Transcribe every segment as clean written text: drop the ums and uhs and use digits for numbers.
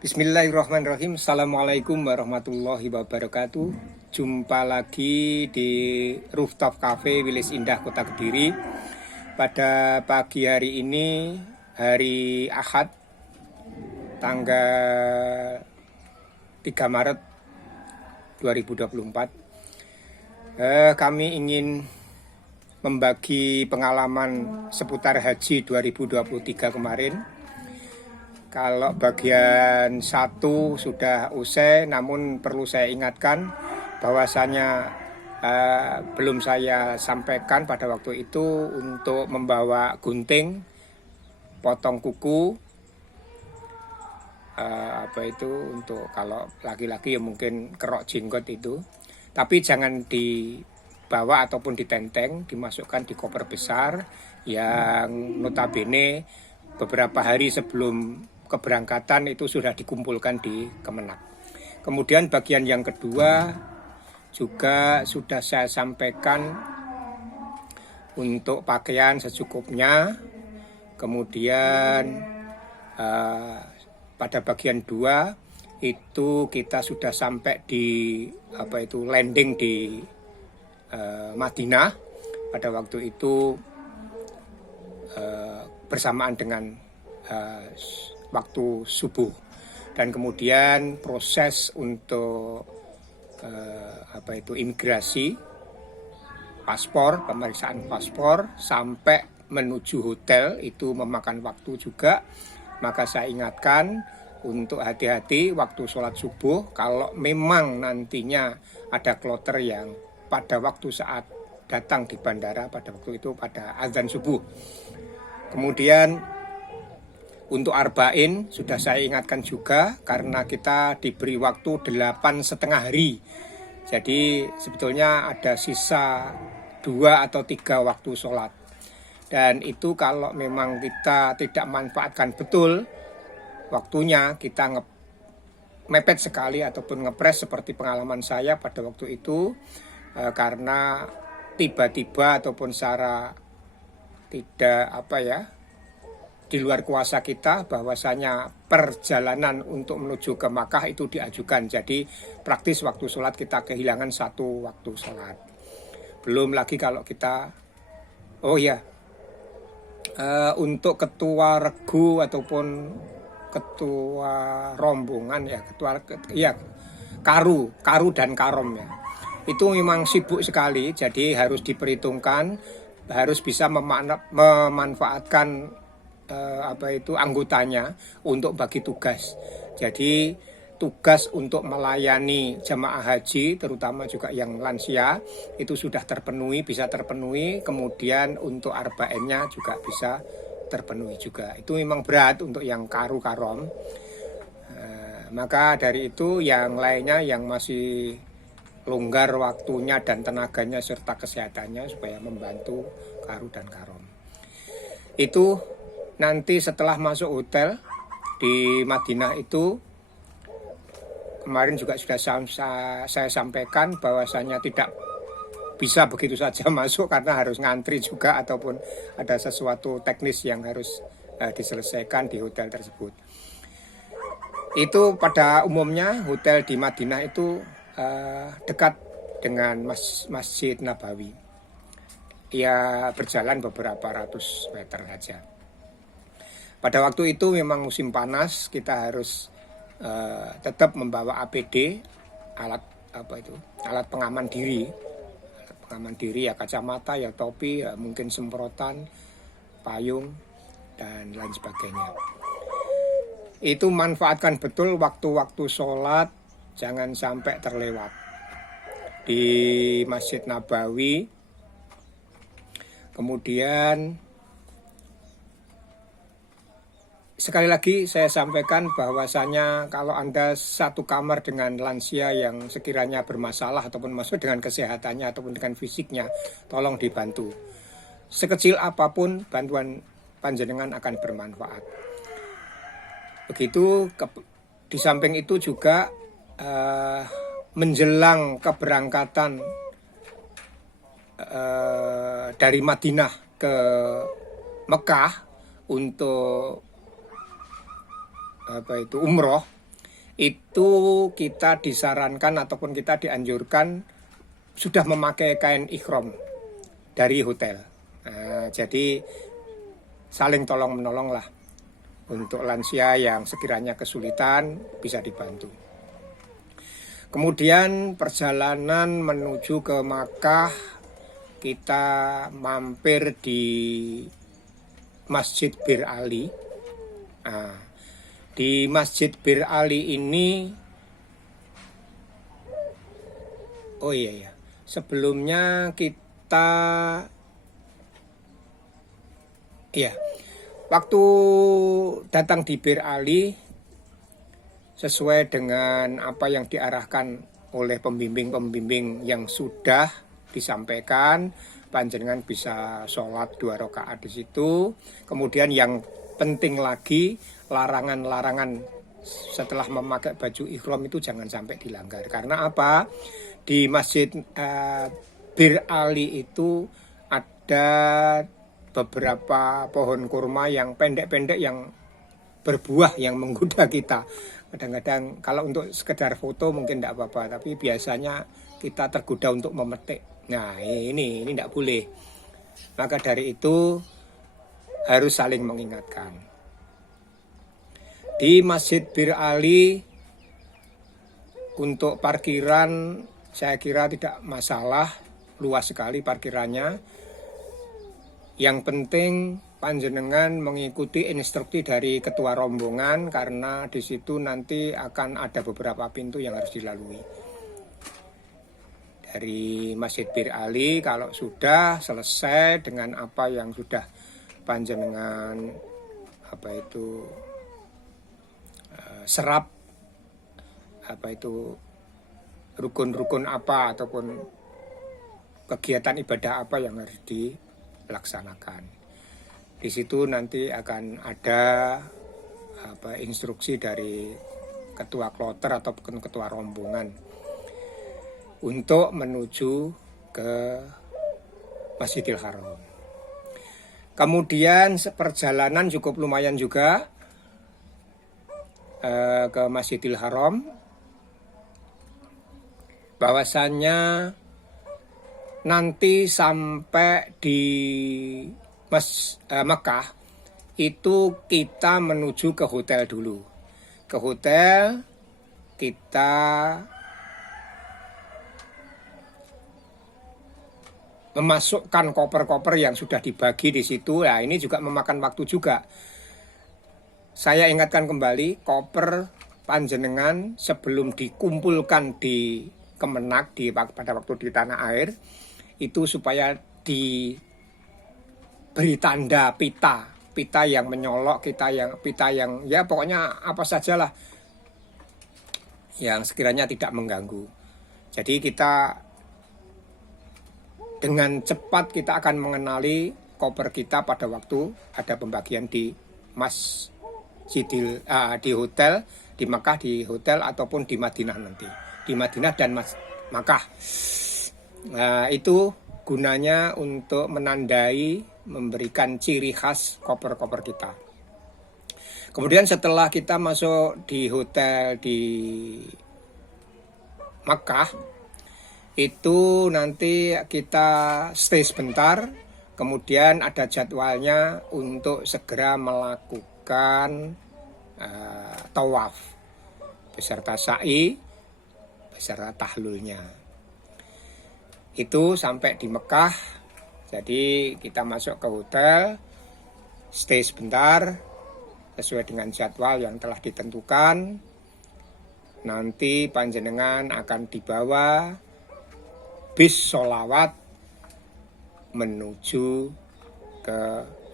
Bismillahirrahmanirrahim. Assalamualaikum warahmatullahi wabarakatuh. Jumpa lagi di Rooftop Cafe Wilis Indah Kota Kediri. Pada pagi hari ini, hari Ahad, tanggal 3 Maret 2024. Kami ingin membagi pengalaman seputar haji 2023 kemarin. Kalau bagian 1 sudah usai, namun perlu saya ingatkan bahwasanya belum saya sampaikan pada waktu itu untuk membawa gunting, potong kuku, untuk kalau laki-laki ya mungkin kerok jenggot itu. Tapi jangan dibawa ataupun ditenteng, dimasukkan di koper besar yang notabene beberapa hari sebelum keberangkatan itu sudah dikumpulkan di Kemenak. Kemudian bagian yang kedua juga sudah saya sampaikan untuk pakaian secukupnya. Kemudian pada bagian 2 itu kita sudah sampai di landing di Madinah pada waktu itu bersamaan dengan waktu subuh, dan kemudian proses untuk imigrasi, paspor, pemeriksaan paspor sampai menuju hotel itu memakan waktu juga. Maka saya ingatkan untuk hati-hati waktu sholat subuh. Kalau memang nantinya ada kloter yang pada waktu saat datang di bandara pada waktu itu pada azan subuh. Kemudian untuk arba'in sudah saya ingatkan juga karena kita diberi waktu 8,5 hari. Jadi sebetulnya ada sisa 2 atau 3 waktu sholat. Dan itu kalau memang kita tidak manfaatkan betul waktunya, kita mepet sekali ataupun ngepres seperti pengalaman saya pada waktu itu, karena tiba-tiba ataupun secara tidak di luar kuasa kita, bahwasanya perjalanan untuk menuju ke Makkah itu diajukan. Jadi praktis waktu sholat kita kehilangan 1 waktu sholat. Belum lagi kalau kita untuk ketua regu ataupun ketua rombongan karu dan karom ya, itu memang sibuk sekali. Jadi harus diperhitungkan, harus bisa memanfaatkan anggotanya untuk bagi tugas. Jadi tugas untuk melayani jamaah haji, terutama juga yang lansia, itu sudah terpenuhi, bisa terpenuhi. Kemudian untuk arba'innya juga bisa terpenuhi juga. Itu memang berat untuk yang karom. Maka dari itu yang lainnya yang masih longgar waktunya dan tenaganya serta kesehatannya supaya membantu karu dan karom. Itu nanti setelah masuk hotel di Madinah itu, kemarin juga sudah saya sampaikan bahwasanya tidak bisa begitu saja masuk karena harus ngantri juga ataupun ada sesuatu teknis yang harus diselesaikan di hotel tersebut. Itu pada umumnya hotel di Madinah itu dekat dengan Masjid Nabawi. Ya berjalan beberapa ratus meter saja. Pada waktu itu memang musim panas, kita harus tetap membawa APD, alat pengaman diri. Alat pengaman diri ya kacamata, ya topi, ya mungkin semprotan, payung dan lain sebagainya. Itu manfaatkan betul waktu-waktu sholat, jangan sampai terlewat. Di Masjid Nabawi, kemudian sekali lagi saya sampaikan bahwasanya kalau Anda satu kamar dengan lansia yang sekiranya bermasalah ataupun masuk dengan kesehatannya ataupun dengan fisiknya, tolong dibantu. Sekecil apapun bantuan panjenengan akan bermanfaat. Begitu di samping itu juga menjelang keberangkatan dari Madinah ke Mekah untuk umroh, itu kita disarankan ataupun kita dianjurkan sudah memakai kain ikhram dari hotel. Nah, jadi saling tolong menolong lah, untuk lansia yang sekiranya kesulitan bisa dibantu. Kemudian perjalanan menuju ke Makkah, kita mampir di Masjid Bir Ali. Nah, di Masjid Bir Ali ini, oh iya ya, sebelumnya kita, ya, waktu datang di Bir Ali, sesuai dengan apa yang diarahkan oleh pembimbing-pembimbing yang sudah disampaikan, panjenengan bisa sholat 2 rakaat di situ. Kemudian yang penting lagi, larangan-larangan setelah memakai baju ihram itu jangan sampai dilanggar. Karena apa? Di Masjid Bir Ali itu ada beberapa pohon kurma yang pendek-pendek yang berbuah yang menggoda kita. Kadang-kadang kalau untuk sekedar foto mungkin tidak apa-apa, tapi biasanya kita tergoda untuk memetik. Nah, ini tidak boleh. Maka dari itu harus saling mengingatkan. Di Masjid Bir Ali untuk parkiran saya kira tidak masalah, luas sekali parkirannya. Yang penting panjenengan mengikuti instruksi dari ketua rombongan, karena di situ nanti akan ada beberapa pintu yang harus dilalui. Dari Masjid Bir Ali, kalau sudah selesai dengan apa yang sudah panjenengan serap, rukun-rukun apa ataupun kegiatan ibadah apa yang harus dilaksanakan. Di situ nanti akan ada instruksi dari ketua kloter ataupun ketua rombongan untuk menuju ke Masjidil Haram. Kemudian perjalanan cukup lumayan juga ke Masjidil Haram. Bahwasannya nanti sampai di Mekah itu kita menuju ke hotel dulu. Ke hotel kita memasukkan koper-koper yang sudah dibagi di situ. Nah, ini juga memakan waktu juga. Saya ingatkan kembali, koper panjenengan sebelum dikumpulkan di Kemenak pada waktu di tanah air itu supaya beri tanda pita yang menyolok, pita yang ya pokoknya apa sajalah yang sekiranya tidak mengganggu. Jadi kita dengan cepat kita akan mengenali koper kita pada waktu ada pembagian di di hotel, di Makkah di hotel ataupun di Madinah nanti. Di Madinah dan Makkah. Nah, itu gunanya untuk menandai, memberikan ciri khas koper-koper kita. Kemudian setelah kita masuk di hotel di Makkah, itu nanti kita stay sebentar, kemudian ada jadwalnya untuk segera melakukan tawaf beserta sa'i, beserta tahlulnya. Itu sampai di Mekah. Jadi kita masuk ke hotel, stay sebentar sesuai dengan jadwal yang telah ditentukan. Nanti panjenengan akan dibawa bis sholawat menuju ke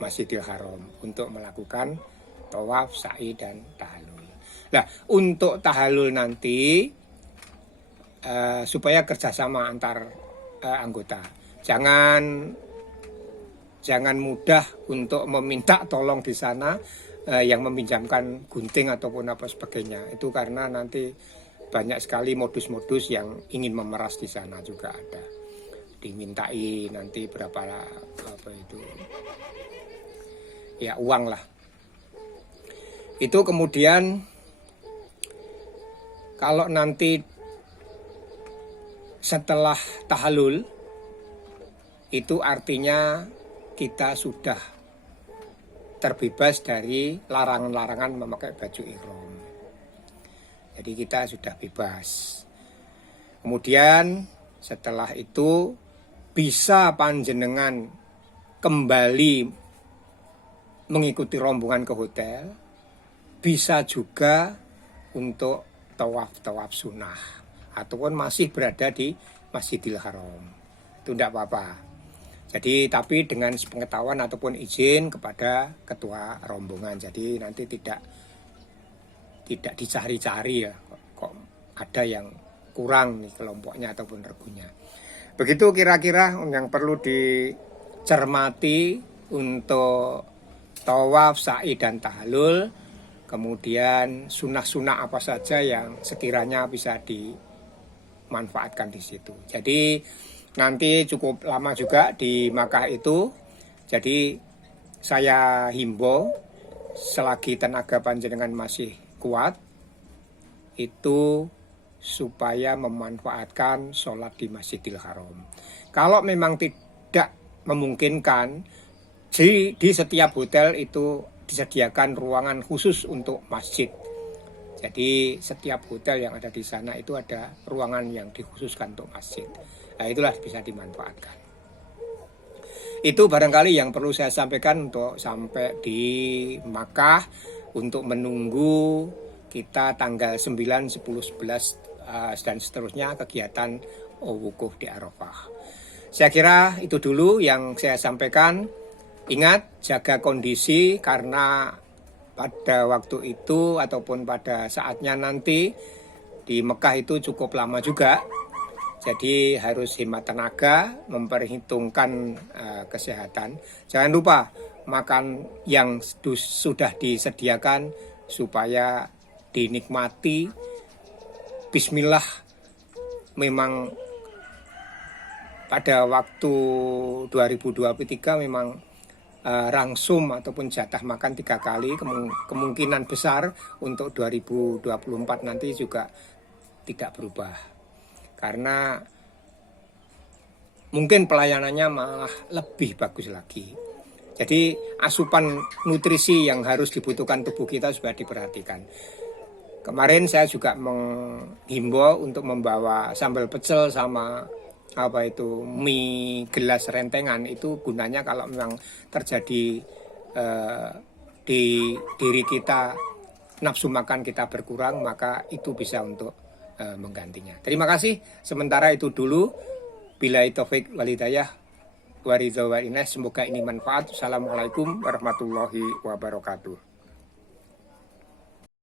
Masjidil Haram untuk melakukan tawaf, sa'i, dan tahallul. Nah, untuk tahallul nanti supaya kerjasama antar anggota. Jangan mudah untuk meminta tolong di sana yang meminjamkan gunting ataupun apa sebagainya. Itu karena nanti banyak sekali modus-modus yang ingin memeras di sana juga ada. Dimintai nanti berapa uang lah. Itu kemudian kalau nanti setelah tahallul itu artinya kita sudah terbebas dari larangan-larangan memakai baju ihram. Jadi kita sudah bebas. Kemudian setelah itu bisa panjenengan kembali mengikuti rombongan ke hotel, bisa juga untuk tawaf sunnah ataupun masih berada di Masjidil Haram. Itu tidak apa-apa. Jadi tapi dengan sepengetahuan ataupun izin kepada ketua rombongan. Jadi nanti tidak dicari-cari ya, kok ada yang kurang nih kelompoknya ataupun regunya. Begitu kira-kira yang perlu dicermati untuk tawaf, sa'i dan tahallul. Kemudian sunnah-sunnah apa saja yang sekiranya bisa dimanfaatkan di situ. Jadi nanti cukup lama juga di Makkah itu. Jadi saya himbau selagi tenaga panjenengan masih kuat itu supaya memanfaatkan sholat di Masjidil Haram. Kalau memang tidak memungkinkan, di setiap hotel itu disediakan ruangan khusus untuk masjid. Jadi setiap hotel yang ada di sana itu ada ruangan yang dikhususkan untuk masjid. Nah, itulah bisa dimanfaatkan. Itu barangkali yang perlu saya sampaikan untuk sampai di Makkah, untuk menunggu kita tanggal 9, 10, 11 dan seterusnya kegiatan wukuf di Arafah. Saya kira itu dulu yang saya sampaikan. Ingat, jaga kondisi karena pada waktu itu ataupun pada saatnya nanti di Mekah itu cukup lama juga. Jadi harus hemat tenaga, memperhitungkan kesehatan. Jangan lupa makan yang sudah disediakan supaya dinikmati. Bismillah, memang pada waktu 2023 memang rangsum ataupun jatah makan 3 kali, kemungkinan besar untuk 2024 nanti juga tidak berubah. Karena mungkin pelayanannya malah lebih bagus lagi. Jadi asupan nutrisi yang harus dibutuhkan tubuh kita sudah diperhatikan. Kemarin saya juga menghimbau untuk membawa sambal pecel sama mie gelas rentengan. Itu gunanya kalau memang terjadi di diri kita nafsu makan kita berkurang, maka itu bisa untuk menggantinya. Terima kasih. Sementara itu dulu. Billahi taufik wal hidayah wa ridha wa inayah. Semoga ini manfaat. Assalamualaikum warahmatullahi wabarakatuh.